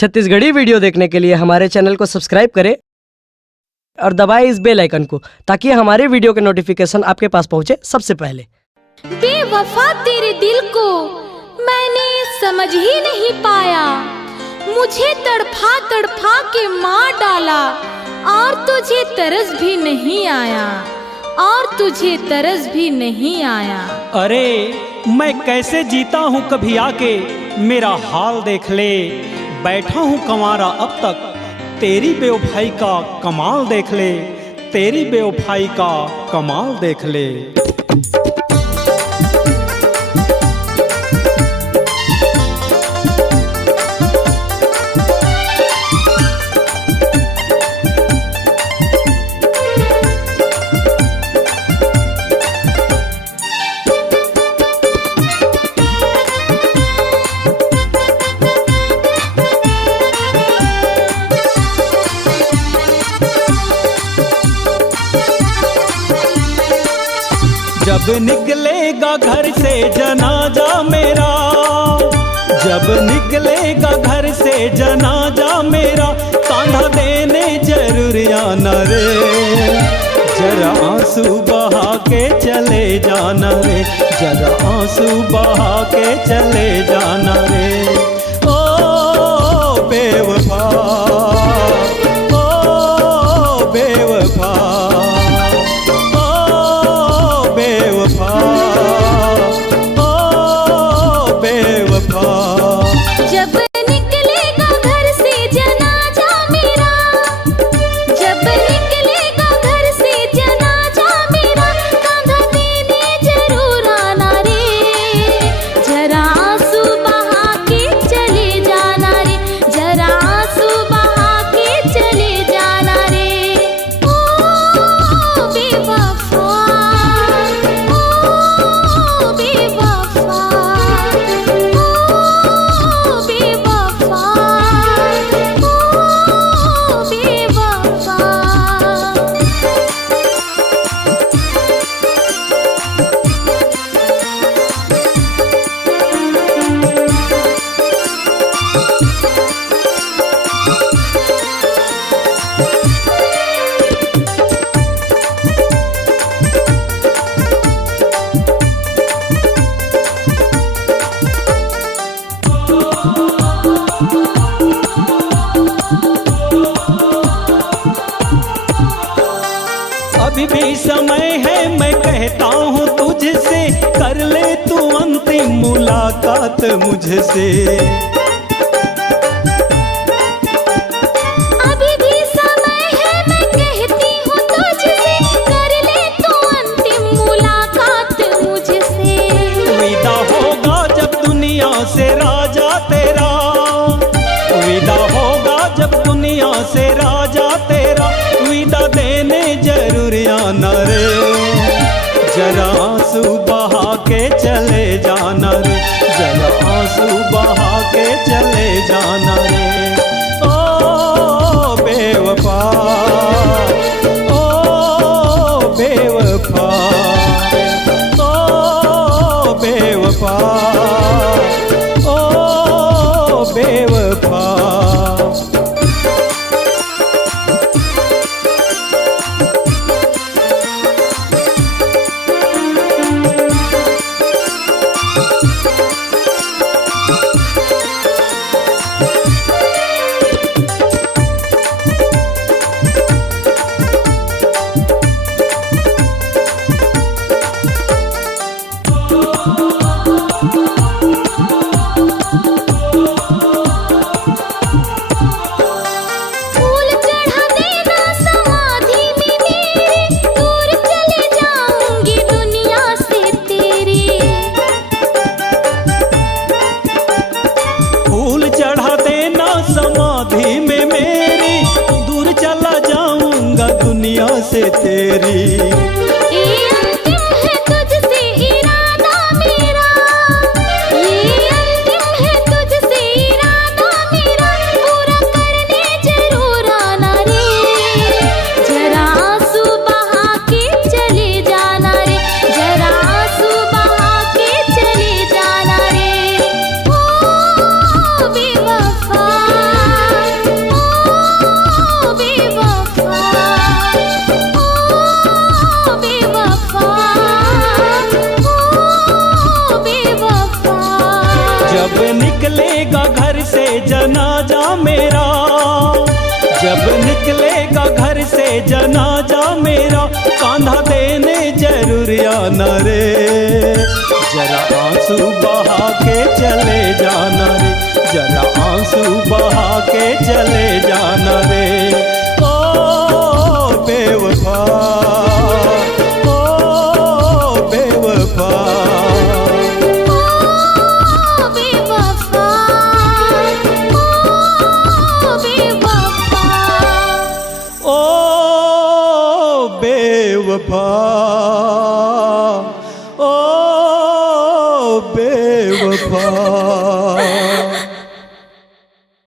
Chhattisgarhi video देखने के लिए हमारे चैनल को सब्सक्राइब करें और दबाएं इस बेल आइकन को ताकि हमारे वीडियो के नोटिफिकेशन आपके पास पहुंचे सबसे पहले। बेवफा तेरे दिल को मैंने समझ ही नहीं पाया, मुझे तड़फा तड़फा के मार डाला और तुझे तरस भी नहीं आया, और तुझे तरस भी नहीं आया। अरे मैं कैसे जीता हूँ कभी आके मेरा हाल देख ले, बैठा हूँ कंवारा अब तक तेरी बेवफाई का कमाल देख ले, तेरी बेवफाई का कमाल देख ले। जब निकलेगा घर से जनाजा मेरा, जब निकलेगा घर से जनाजा मेरा, कांधा देने जरूर आना रे, जरा आंसू बहा के चले जाना रे, जरा आंसू बहा के चले जाना रे। ओ बेवफा, ओ बेवफा, जब निकलेगा घर से जनाजा मेरा, जब निकलेगा घर से जनाजा मेरा, कांधा देने जरूर आना रे, जरा आंसू बहा के चले जाना रे, जरा आंसू बहा के चले जाना रे। ओ बेवफा, ओ बेवफा, अभी भी समय है मैं कहता हूँ तुझसे, कर ले तू अंतिम मुलाकात मुझसे। अभी भी समय है मैं कहती हूँ तुझसे, कर ले तू अंतिम मुलाकात मुझसे। विदा होगा जब दुनिया से राजा तेरा, विदा होगा जब दुनिया से राजा तेरा, विदा देने जरूर आना रे, जरा आंसू बहा के चले जाना रे, जरा आंसू बहा के चले जाना रे। ओ बेवफा, ओ बेवफा, ओ बेवफा, ओ बेवफा। से तेरी ये अंतिम है तुझसे इरादा मेरा, ये अंतिम है तुझसे इरादा मेरा, पूरा करने जरूर आना रे, जरा आंसू बहा के चले जाना रे, जरा आंसू बहा के चले जाना रे। ओ बेवफा, जब निकलेगा घर से जनाजा मेरा, कांधा देने जरूर आना रे। जरा आंसू बहा के चले जाना रे, जरा आंसू बहा के चले जाना रे। ओ बेवफा, ओ बेवफा, ओ बेवफा, ओ बेवफा, ओ बेवफा।